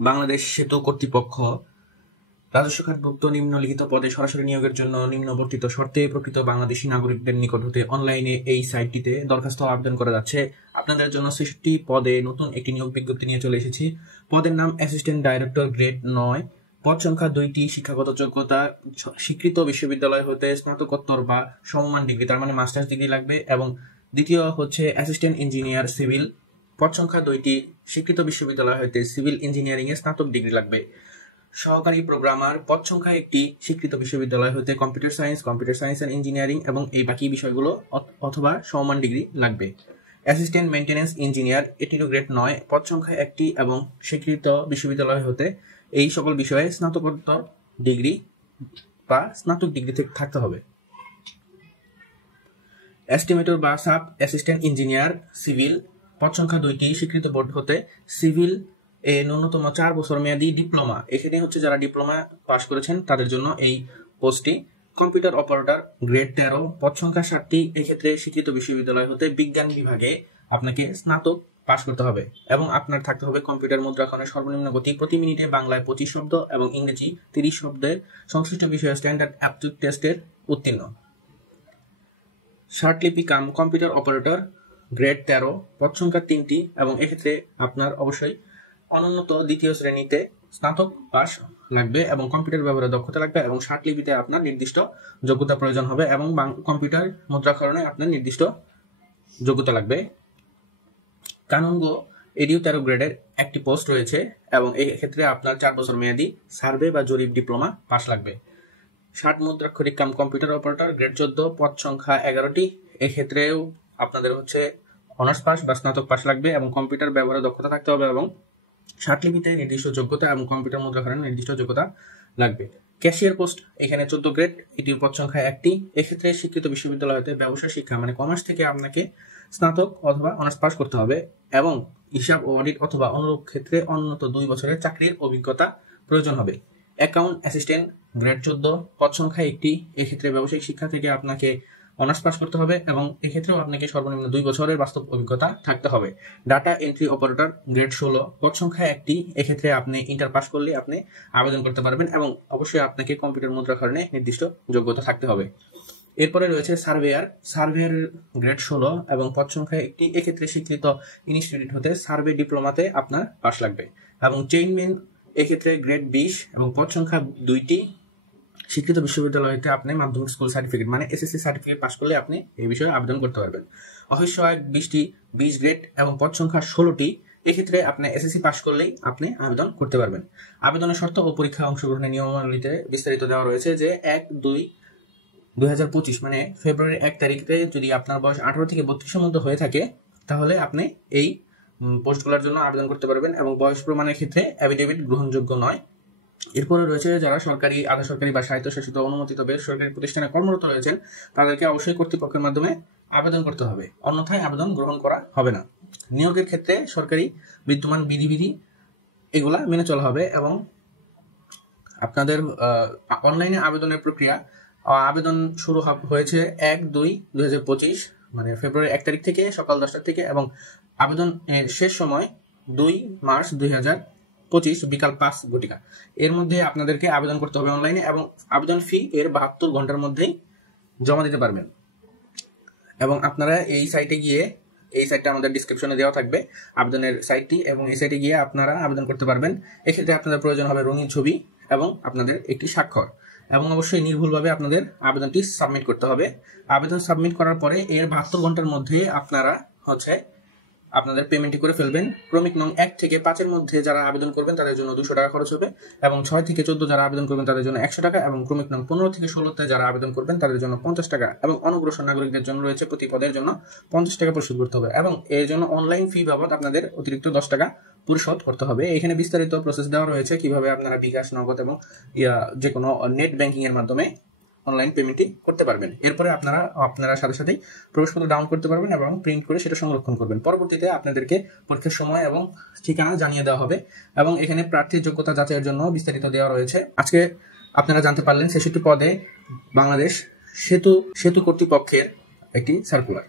বাংলাদেশ সেতু কর্তৃপক্ষ রাজস্ব খাতভুক্ত নিম্নলিখিত পদে সরাসরি নিয়োগের জন্য নিম্নবর্তিত শর্তে প্রকৃত বাংলাদেশী নাগরিকদের নিকট হতে অনলাইনে এই সাইটটিতে দরখাস্ত আবেদন করা যাচ্ছে। আপনাদের জন্য ৬৬ পদে নতুন একটি নিয়োগ বিজ্ঞপ্তি নিয়ে চলে এসেছি। পদের নাম অ্যাসিস্ট্যান্ট ডাইরেক্টর, গ্রেড ৯। পদ সংখ্যা ২টি। শিক্ষাগত যোগ্যতা স্বীকৃত বিশ্ববিদ্যালয় হতে স্নাতকোত্তর বা সমমান ডিগ্রি, তার মানে মাস্টার্স ডিগ্রি লাগবে। এবং দ্বিতীয় হচ্ছে অ্যাসিস্ট্যান্ট ইঞ্জিনিয়ার সিভিল। পদ সংখ্যা ২টি। স্বীকৃত বিশ্ববিদ্যালয় হতে সিভিল ইঞ্জিনিয়ারিং এ স্নাতক ডিগ্রি লাগবে। সহকারী প্রোগ্রামার। পদ সংখ্যা ১টি। স্বীকৃত বিশ্ববিদ্যালয় হতে কম্পিউটার সায়েন্স এন্ড ইঞ্জিনিয়ারিং এবং এই বাকি বিষয়গুলো অথবা সমমান ডিগ্রি লাগবে। অ্যাসিস্ট্যান্ট মেইনটেনেন্স ইঞ্জিনিয়ার, এটিরও গ্রেড ৯। পদ সংখ্যা ১টি এবং স্বীকৃত বিশ্ববিদ্যালয় হতে এই সকল বিষয়ে স্নাতকোত্তর ডিগ্রি বা স্নাতক ডিগ্রি থেকে থাকতে হবে। এস্টিমেটর বা সাব অ্যাসিস্ট্যান্ট ইঞ্জিনিয়ার সিভিল। পদ সংখ্যা ২টি। স্বীকৃত বোর্ড হতে সিভিল এ ন্যূনতম ৪ বছর মেয়াদী ডিপ্লোমা। এখানে হচ্ছে যারা ডিপ্লোমা পাশ করেছেন তাদের জন্য এই পোস্টটি। Computer operator, grade ১৩। পদ সংখ্যা ৭টি। এক্ষেত্রে স্বীকৃত বিশ্ববিদ্যালয় হতে বিজ্ঞান বিভাগে আপনাকে স্নাতক পাশ করতে হবে এবং আপনার থাকতে হবে কম্পিউটার মুদ্রাক্ষণের সর্বনিম্ন গতি প্রতি মিনিটে বাংলায় ২৫ শব্দ এবং ইংরেজি ৩০ শব্দের সংশ্লিষ্ট বিষয়ে স্ট্যান্ডার্ড অ্যাপটিটিউড টেস্টের উত্তীর্ণ। শার্টলিপি কাম কম্পিউটার অপারেটর, গ্রেড ১৩। পদ সংখ্যা ৩টি এবং এক্ষেত্রে আপনার অবশ্যই অনুন্নত দ্বিতীয় শ্রেণীতে স্নাতক পাস লাগবে এবং কম্পিউটার ব্যবহারের দক্ষতা লাগবে এবং শার্টলিপিতে আপনার নির্দিষ্ট যোগ্যতা প্রয়োজন হবে এবং কম্পিউটার মুদ্রাক্ষরণে আপনার নির্দিষ্ট যোগ্যতা লাগবে। কানুনগ, এটিও ১৩ গ্রেডের একটি পোস্ট রয়েছে এবং এই ক্ষেত্রে আপনার ৪ বছর মেয়াদী সার্ভে বা জরিপ ডিপ্লোমা পাস লাগবে। ষাট মুদ্রাক্ষরিক কাম কম্পিউটার অপারেটর, গ্রেড ১৪। পদ সংখ্যা ১১টি। এক্ষেত্রেও আপনাদের হচ্ছে অনার্স পাস বা স্নাতক পাস লাগবে এবং কম্পিউটার ব্যবহারের দক্ষতা থাকতে হবে এবং শার্টলিপিতে নির্দিষ্ট যোগ্যতা এবং কম্পিউটার মুদ্রাক্ষরণে নির্দিষ্ট যোগ্যতা লাগবে। ক্যাশিয়ার পোস্ট, এখানে ১৪ গ্রেড, এটির পদ সংখ্যা 1টি। এক্ষেত্রে স্বীকৃত বিশ্ববিদ্যালয় হতে ব্যবসা শিক্ষা মানে কমার্স থেকে আপনাকে স্নাতক অথবা অনার্স পাস করতে হবে এবং হিসাব ও অডিট অথবা অনুরূপ ক্ষেত্রে অন্তত ২ বছরের চাকরির অভিজ্ঞতা প্রয়োজন হবে। Account assistant, grade ১৪। পদ সংখ্যা 1টি। এক্ষেত্রে ব্যবসায়িক শিক্ষা থেকে আপনাকে অনার্স পাস করতে হবে এবং এক্ষেত্রেও আপনাকে সর্বনিম্ন ২ বছরের বাস্তব অভিজ্ঞতা থাকতে হবে। Data entry operator, grade ১৬। পদ সংখ্যা 1টি। এক্ষেত্রে আপনি ইন্টার পাস করলে আপনি আবেদন করতে পারবেন এবং অবশ্যই আপনাকে কম্পিউটার মুদ্রাক্ষরণে নির্দিষ্ট যোগ্যতা থাকতে হবে। এরপরে রয়েছে সার্ভেয়ার, গ্রেড ১৬ এবং পদ সংখ্যা 1টি। এক্ষেত্রে স্বীকৃত ইনস্টিটিউট হতে সার্ভে ডিপ্লোমাতে আপনার পাস লাগবে এবং চেইনম্যান, এক্ষেত্রে গ্রেড 20 এবং পদ সংখ্যা 2টি। স্বীকৃত বিশ্ববিদ্যালয় হতে আপনি মাধ্যমিক স্কুল সার্টিফিকেট মানে এসএসসি সার্টিফিকেট পাস করলে আপনি এই বিষয়ে আবেদন করতে পারবেন। অফিস সহায়ক 20 গ্রেড এবং পদ সংখ্যা 16টি। এক্ষেত্রে আপনি এসএসসি পাস করলেই আপনি আবেদন করতে পারবেন। আবেদনের শর্ত ও পরীক্ষা অংশগ্রহণের নিয়মাবলীতে বিস্তারিত দেওয়া রয়েছে যে ১/২/২০২৫ মানে ফেব্রুয়ারি ১ তারিখে যদি আপনার বয়স 18 থেকে 32-এর মধ্যে হয়ে থাকে তাহলে আপনি এই পোস্টগুলোর জন্য আবেদন করতে পারবেন এবং বয়স প্রমাণের ক্ষেত্রে অ্যাফিডেভিট গ্রহণযোগ্য নয়। এরপরে রয়েছে যারা সরকারি, আধা সরকারি বা স্বায়ত্তশাসিত অনুমোদিত বেসরকারি প্রতিষ্ঠানে কর্মরত রয়েছেন তাদেরকে অবশ্যই কর্তৃপক্ষের মাধ্যমে আবেদন করতে হবে, অন্যথায় আবেদন গ্রহণ করা হবে না। নিয়োগের ক্ষেত্রে সরকারি বিদ্যমান বিধি এগুলা মেনে চলা হবে এবং আপনাদের অনলাইনে আবেদনের প্রক্রিয়া আবেদন শুরু হয়েছে ১/২/২০২৫ মানে ফেব্রুয়ারি ১ তারিখ থেকে সকাল 10টা থেকে এবং আবেদন শেষ সময় ২ মার্চ ২০২৫ বিকাল ৫ ঘটিকা। এর মধ্যে আপনাদেরকে আবেদন করতে হবে অনলাইনে এবং আবেদন ফি এর ৭২ ঘন্টার মধ্যেই জমা দিতে পারবেন এবং আপনারা এই সাইটে গিয়ে, এই সাইটটা আমাদের ডিসক্রিপশনে দেওয়া থাকবে আবেদনের সাইটটি এবং এই সাইটে গিয়ে আপনারা আবেদন করতে পারবেন। এক্ষেত্রে আপনাদের প্রয়োজন হবে রঙিন ছবি এবং আপনাদের একটি স্বাক্ষর এবং অবশ্যই নির্ভুলভাবে আপনাদের আবেদনটি সাবমিট করতে হবে। আবেদন সাবমিট করার পরে এর ৭২ ঘন্টার মধ্যে আপনারা আপনাদের পেমেন্টটি করে ফেলবেন। ক্রমিক নং ১ থেকে 5-এর মধ্যে যারা আবেদন করবেন তাদের জন্য 200 টাকা খরচ হবে এবং 6 থেকে 14 যারা আবেদন করবেন তাদের জন্য 100 টাকা এবং ক্রমিক নং 15 থেকে 16-তে যারা আবেদন করবেন তাদের জন্য 50 টাকা এবং অনগ্রসর নাগরিকদের জন্য রয়েছে প্রতি পদের জন্য 50 টাকা পরিশোধ করতে হবে এবং এর জন্য অনলাইন ফি বাবদ আপনাদের অতিরিক্ত 10 টাকা পরিশোধ করতে হবে। এখানে বিস্তারিত প্রসেস দেওয়া রয়েছে কিভাবে আপনারা বিকাশ, নগদ এবং যে কোনো নেট ব্যাংকিং এর মাধ্যমে অনলাইন পেমেন্টই করতে পারবেন। এরপরে আপনারা সাথে সাথেই প্রবেশপত্র ডাউন করতে পারবেন এবং প্রিন্ট করে সেটা সংরক্ষণ করবেন। পরবর্তীতে আপনাদেরকে পরীক্ষার সময় এবং ঠিকানা জানিয়ে দেওয়া হবে এবং এখানে প্রার্থীর যোগ্যতা যাচাইয়ের জন্য বিস্তারিত দেওয়া রয়েছে। আজকে আপনারা জানতে পারলেন ৬৬ পদে বাংলাদেশ সেতু কর্তৃপক্ষের একটি সার্কুলার।